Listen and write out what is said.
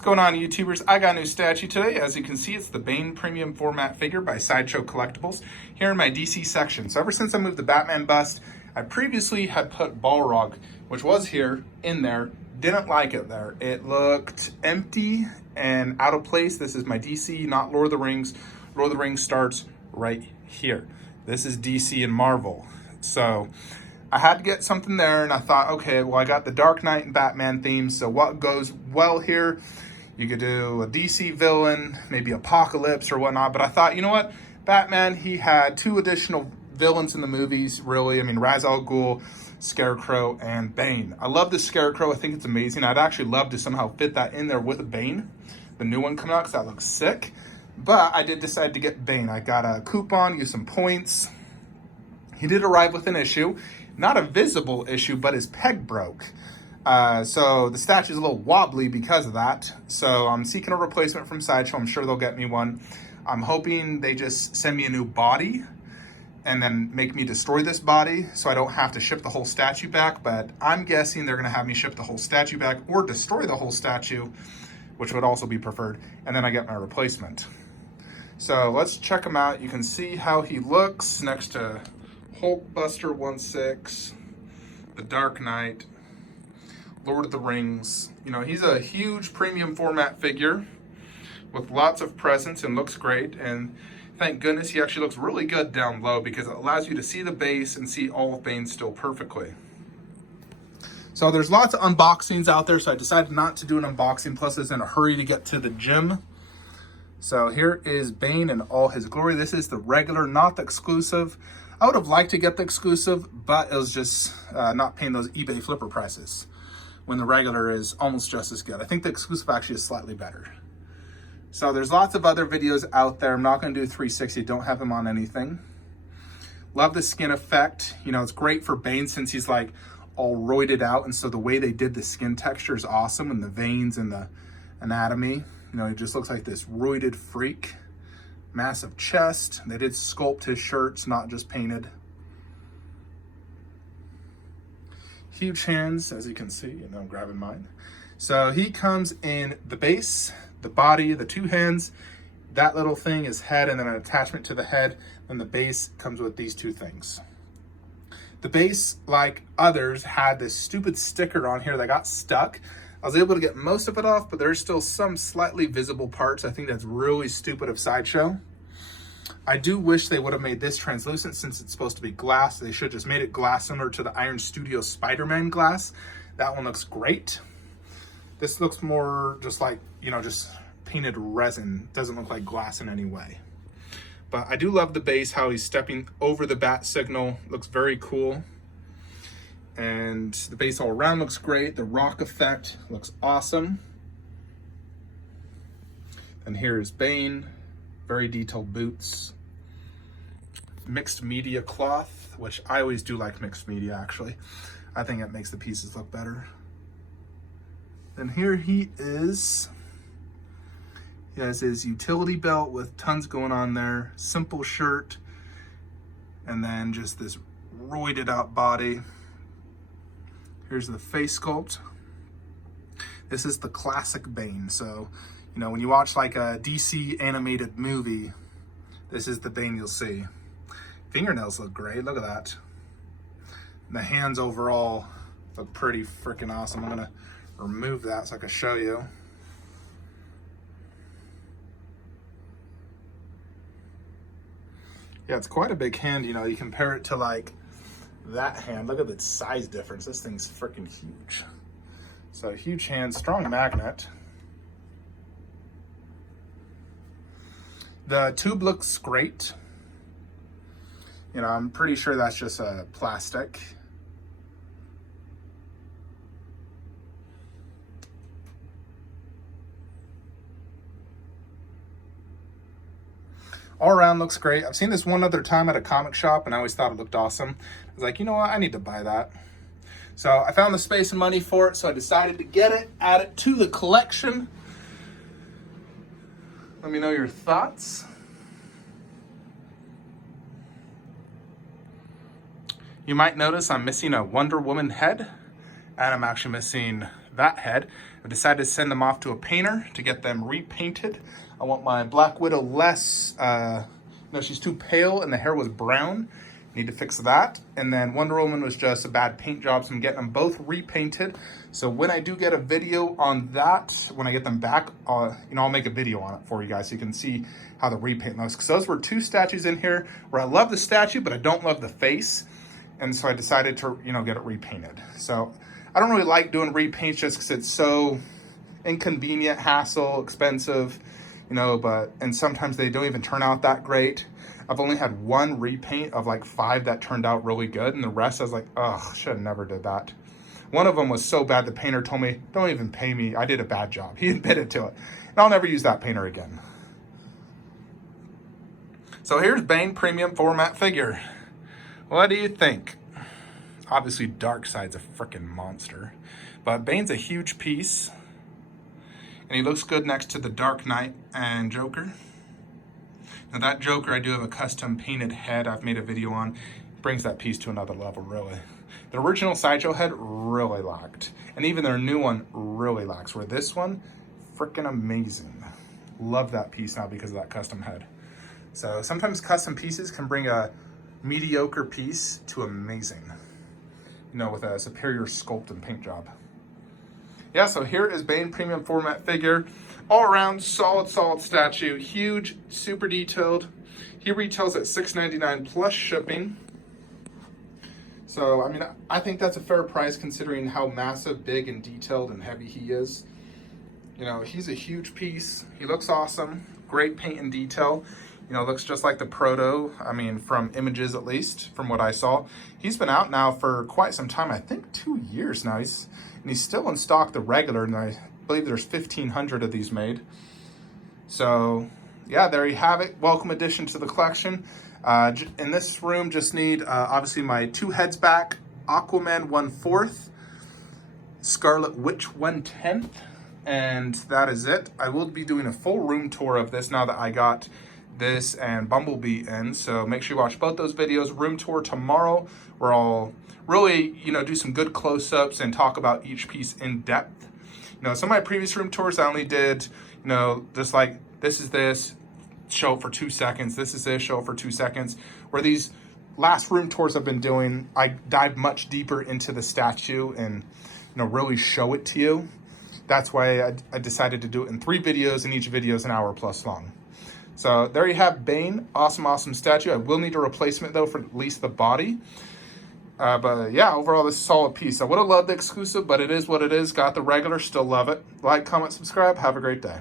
What's going on, YouTubers? I got a new statue today. As you can see, it's the Bane premium format figure by Sideshow Collectibles here in my DC section. So ever since I moved the Batman bust, I previously had put Balrog, which was here, in there. Didn't like it there. It looked empty and out of place. This is my DC, not Lord of the Rings. Lord of the Rings starts right here. This is DC and Marvel. So I had to get something there, and I thought, okay, well, I got the Dark Knight and Batman themes, so what goes well here? You could do a DC villain, maybe Apocalypse or whatnot, but I thought, you know what? Batman, he had two additional villains in the movies, really. I mean, Ra's al Ghul, Scarecrow, and Bane. I love the Scarecrow. I think it's amazing. I'd actually love to somehow fit that in there with a Bane, the new one coming out, because that looks sick. But I did decide to get Bane. I got a coupon, used some points. He did arrive with an issue. Not a visible issue, but his peg broke. So the statue's a little wobbly because of that. So I'm seeking a replacement from Sideshow. I'm sure they'll get me one. I'm hoping they just send me a new body and then make me destroy this body so I don't have to ship the whole statue back. But I'm guessing they're gonna have me ship the whole statue back or destroy the whole statue, which would also be preferred. And then I get my replacement. So let's check him out. You can see how he looks next to Hulkbuster 1/6, the Dark Knight, Lord of the Rings. You know, he's a huge premium format figure with lots of presence and looks great. And thank goodness he actually looks really good down low because it allows you to see the base and see all of Bane still perfectly. So there's lots of unboxings out there, so I decided not to do an unboxing. Plus, I was in a hurry to get to the gym. So here is Bane in all his glory. This is the regular, not the exclusive. I would have liked to get the exclusive, but it was just not paying those eBay flipper prices when the regular is almost just as good. I think the exclusive actually is slightly better. So there's lots of other videos out there. I'm not going to do 360. Don't have him on anything. Love the skin effect. You know, it's great for Bane since he's like all roided out. And so the way they did the skin texture is awesome, and the veins and the anatomy. You know, he just looks like this roided freak. Massive chest. They did sculpt his shirts, not just painted. Huge hands, as you can see. You know, I'm grabbing mine. So he comes in the base, the body, the two hands. That little thing is head, and then an attachment to the head. And the base comes with these two things. The base, like others, had this stupid sticker on here that got stuck. I was able to get most of it off, but there's still some slightly visible parts. I think that's really stupid of Sideshow. I do wish they would have made this translucent since it's supposed to be glass. They should have just made it glass similar to the Iron Studio Spider-Man glass. That one looks great. This looks more just like, you know, just painted resin. Doesn't look like glass in any way. But I do love the base, how he's stepping over the bat signal. Looks very cool. And the base all around looks great. The rock effect looks awesome. And here's Bane, very detailed boots. Mixed media cloth, which I always do like mixed media actually. I think it makes the pieces look better. And here he is. He has his utility belt with tons going on there. Simple shirt. And then just this roided out body. Here's the face sculpt. This is the classic Bane. So, you know, when you watch like a DC animated movie, this is the Bane you'll see. Fingernails look great, look at that. And the hands overall look pretty freaking awesome. I'm gonna remove that so I can show you. Yeah, it's quite a big hand, you know, you compare it to like that hand. Look at the size difference. This thing's freaking huge. So huge hand, strong magnet. The tube looks great. You know, I'm pretty sure that's just a plastic. All around looks great. I've seen this one other time at a comic shop and I always thought it looked awesome. I was like, you know what? I need to buy that. So I found the space and money for it, so I decided to get it, add it to the collection. Let me know your thoughts. You might notice I'm missing a Wonder Woman head, and I'm actually missing that head. I decided to send them off to a painter to get them repainted. I want my Black Widow less, she's too pale and the hair was brown. Need to fix that. And then Wonder Woman was just a bad paint job, so I'm getting them both repainted. So when I do get a video on that, when I get them back, I'll make a video on it for you guys so you can see how the repaint looks. Because those were two statues in here where I love the statue, but I don't love the face. And so I decided to, get it repainted. So I don't really like doing repaints just because it's so inconvenient, hassle, expensive, and sometimes they don't even turn out that great. I've only had one repaint of like 5 that turned out really good, and the rest I was like, oh, should have never did that. One of them was so bad the painter told me, don't even pay me, I did a bad job. He admitted to it. And I'll never use that painter again. So here's Bane Premium Format figure. What do you think? Obviously Darkseid's a freaking monster, but Bane's a huge piece, and he looks good next to the Dark Knight and Joker. Now that Joker, I do have a custom painted head I've made a video on. Brings that piece to another level, really. The original Sideshow head really lacked, and even their new one really lacks, where this one, freaking amazing. Love that piece now because of that custom head. So sometimes custom pieces can bring a mediocre piece to amazing, with a superior sculpt and paint job. Yeah, so here is Bane Premium Format figure. All around, solid statue. Huge, super detailed. He retails at $6.99 plus shipping. So, I think that's a fair price considering how massive, big, and detailed and heavy he is. He's a huge piece. He looks awesome. Great paint and detail. Looks just like the proto, from images at least, from what I saw. He's been out now for quite some time, I think 2 years now. He's still in stock, the regular, and I believe there's 1,500 of these made. So, yeah, there you have it. Welcome addition to the collection. In this room, just need, obviously, my 2 heads back, Aquaman 1/4, Scarlet Witch 1/10, and that is it. I will be doing a full room tour of this now that I got this and Bumblebee in, so make sure you watch both those videos. Room tour tomorrow, where I'll really, do some good close-ups and talk about each piece in depth. Some of my previous room tours, I only did, just like, this is this, show it for 2 seconds, this is this, show it for 2 seconds. Where these last room tours I've been doing, I dive much deeper into the statue and, really show it to you. That's why I decided to do it in 3 videos, and each video is an hour plus long. So there you have Bane, awesome statue. I will need a replacement though for at least the body. But yeah, overall this is a solid piece. I would have loved the exclusive, but it is what it is. Got the regular, still love it. Like, comment, subscribe. Have a great day.